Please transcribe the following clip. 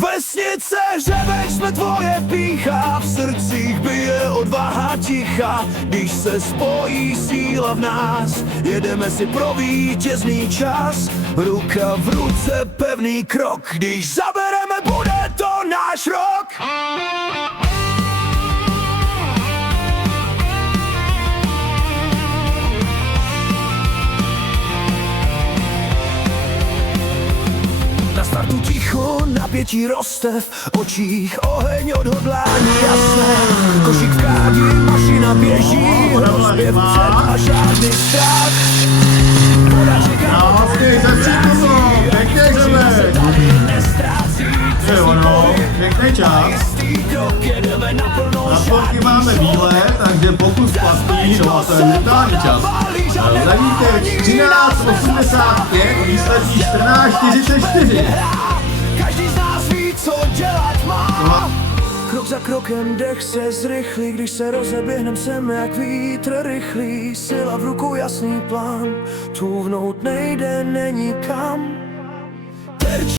Vesnice, řeveč, jsme tvoje pýcha, v srdcích bije odvaha ticha. Když se spojí síla v nás, jedeme si pro vítězný čas. Ruka v ruce, pevný krok, když zabereme, bude to náš rok. Na startu ticho, napětí roste, v očích oheň odhodlání jasné. Košík v kádi, mašina běží, rozpěv před a žádný strach. Voda čeká, Pěkný řemek. To je ono, pěkný čas. Na sportky máme výlet, takže pokus platný, no a to je brutální čas. Levítek 13.85, výslední 14.44. každý z nás ví, co dělat má. Krok za krokem dech se zrychlí, když se rozeběhnem, jsem jak vítr rychlý. Sila v rukou, jasný plán, tuhnout nejde, není kam.